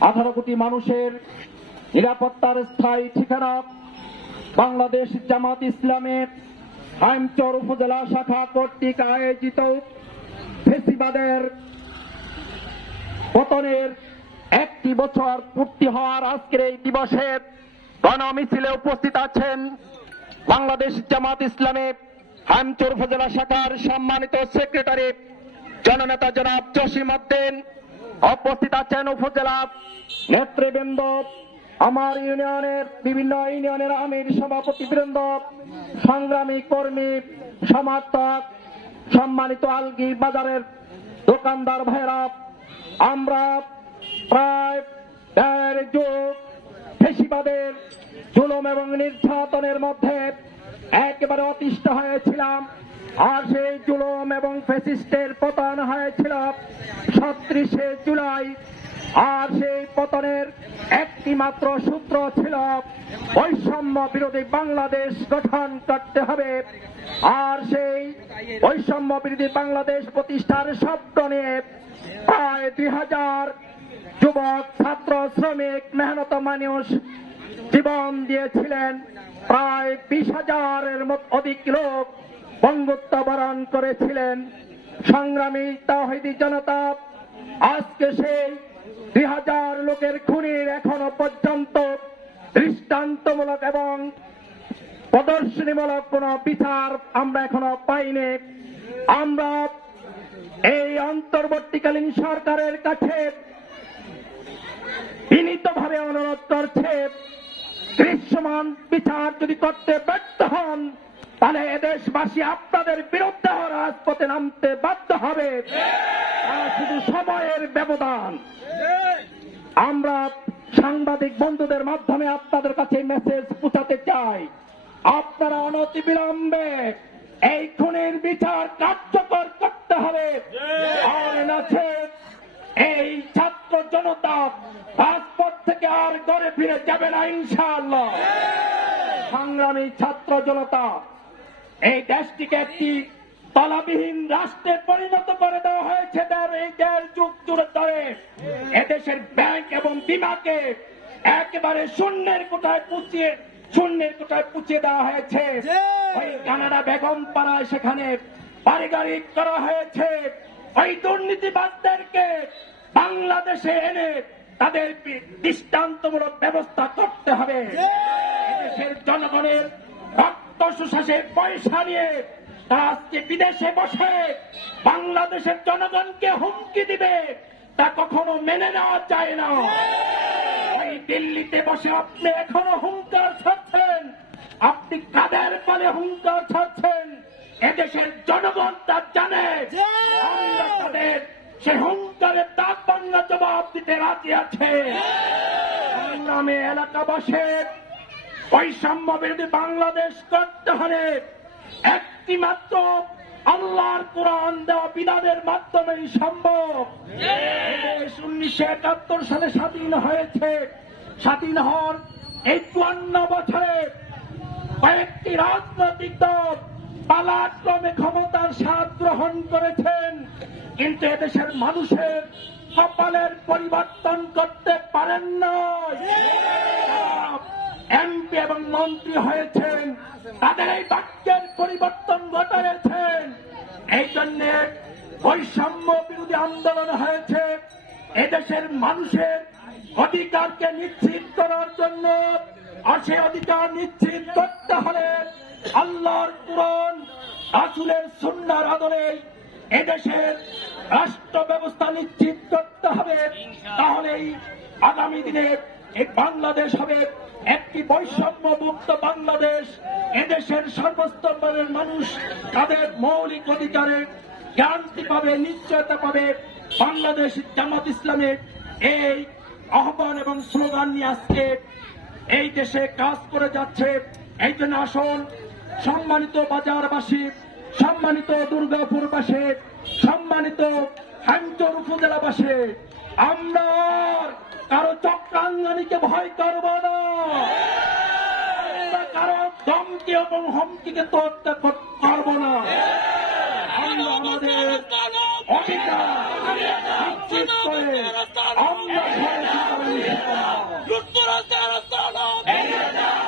আঠারো কোটি মানুষের নিরাপত্তার স্থায়ী ঠিকানা বাংলাদেশ জামাত ইসলামের হাইমচর উপজেলা শাখা কর্তৃক আয়োজিত ফেসিবাদের পতনের একটি বছর পূর্তি হওয়ার আজকের এই দিবসে গণমিছিলে উপস্থিত আছেন বাংলাদেশ জামাত ইসলামে হামচর উপজেলা শাখার সম্মানিত সেক্রেটারি জননেতা জনাব জসিম উদ্দিন উপস্থিত আছেন উপজেলা নেতৃবৃন্দ, আমার ইউনিয়নের বিভিন্ন ইউনিয়নের আমির সভাপতিবৃন্দ, সংগ্রামী কর্মী, সমর্থক, সম্মানিত আলগি বাজারের দোকানদার ভাইরা আমরা প্রায় দেড় যুগ ফেসিবাদের জুলুম এবং নির্যাতনের মধ্যে একেবারে অতিষ্ঠ হয়েছিলাম। আর সেই জুলুম এবং ফেসিস্টের পতন হয়েছিল ছত্রিশে জুলাই আর সেই পতনের একটি মাত্র সূত্র ছিল, বৈষম্য বিরোধী বাংলাদেশ গঠন করতে হবে। আর সেই বৈষম্য বিরোধী বাংলাদেশ প্রতিষ্ঠার শব্দ নিয়ে প্রায় দুই হাজার যুবক, ছাত্র, শ্রমিক, মেহনত মানুষ জীবন দিয়েছিলেন। প্রায় বিশ হাজারের মত- অধিক লোক বঙ্গুত্ব বরণ করেছিলেন। সংগ্রামী তাহিদি জনতা আজকে সেই দুই হাজার লোকের খুনির এখনও পর্যন্ত দৃষ্টান্তমূলক এবং প্রদর্শনীমূলক কোন বিচার আমরা এখনও পাইনি। আমরা এই অন্তর্বর্তীকালীন সরকারের কাছে বিনীতভাবে অনুরোধ করছে, দৃশ্যমান বিচার যদি করতে ব্যর্থ হন, তাহলে এদেশবাসী আপনাদের বিরুদ্ধে রাজপথে নামতে বাধ্য হবে। শুধু বন্ধুদের মাধ্যমে আপনাদের কাছে মেসেজ পৌঁছাতে চাই। আপনারা অনতি বিলম্বে এই খুনের বিচার কার্যকর করতে হবে। এই ছাত্র জনতা রাজপথ থেকে আর ঘরে ফিরে যাবে না ইনশাআল্লাহ। সংগ্রামী ছাত্র জনতা এই দেশটিকে একটি তলাবিহীন রাষ্ট্রে পরিণত করে দেওয়া হয়েছে তার এই দেড় যুগ জুড়ে ধরে। এদেশের ব্যাংক এবং বিমাকে একেবারে শূন্যের কোঠায় পুচিয়ে শূন্যের কোঠায় পুচিয়ে দেওয়া হয়েছে। ওই কানাডা বেগম পাড়ায় সেখানে পারিবারিক করা হয়েছে। ওই দুর্নীতিবাদদেরকে বাংলাদেশে এনে তাদের দৃষ্টান্তমূলক ব্যবস্থা করতে হবে। দেশের জনগণের রক্ত সুশ্বাসের পয়সা নিয়ে তারা আজকে বিদেশে বসে বাংলাদেশের জনগণকে হুমকি দিবে তা কখনো মেনে নেওয়া যায় না। দিল্লিতে বসে আপনি এখনও হুঙ্কার ছাড়ছেন। আপনি কাদের ফলে হুঙ্কার ছাড়ছেন? এদেশের জনগণ তা জানে। তাদের সে হুঙ্কারের দাঁত বাংলা জবাব দিতে রাজি আছে। সংগ্রামে এলাকাবাসের বৈষম্য বিরোধী বাংলাদেশ করতে হলে একটি মাত্র আল্লাহর কোরআন দেওয়া বিধানের মাধ্যমেই সম্ভব। উনিশশো একাত্তর সালে স্বাধীন হয়েছে। স্বাধীন হওয়ার এই চুয়ান্ন বছরে কয়েকটি রাজনৈতিক দল পালাক্রমে ক্ষমতার স্বাদ গ্রহণ করেছেন। কিন্তু এদেশের মানুষের কপালের পরিবর্তন করতে পারেন না এমপি এবং মন্ত্রী হয়েছেন, তাদের এই বাক্যের পরিবর্তন ঘটাইছেন এই জন্য বৈষম্য বিরোধী আন্দোলন হয়েছে। এদেশের মানুষের অধিকারকে নিশ্চিত করার জন্য আর সে অধিকার নিশ্চিত করতে হলে আল্লাহর পুরন রাসুলের সুন্নার আদলে এদেশের রাষ্ট্র ব্যবস্থা নিশ্চিত করতে হবে। তাহলেই আগামী দিনে এই বাংলাদেশ হবে একটি বৈষম্য মুক্ত বাংলাদেশ। এদেশের সর্বস্তরের মানুষ তাদের মৌলিক অধিকারে গ্যারান্টি পাবে, নিশ্চয়তা পাবে বাংলাদেশ জামাত ইসলামের। এই আহ্বান এবং স্লোগান নিয়ে আজকে এই দেশে কাজ করে যাচ্ছে। এই জন্য আসুন, সম্মানিত বাজারবাসী, সম্মানিত দুর্গাপুরবাসী, সম্মানিত হাঞ্চর উপজেলাবাসী, আমরা কারও চক্রাঙ্গানিকে ভয় করব না। কারও ধমকি এবং হমকিকে কর- করব না। আমাদের অধিকার নিশ্চিত করে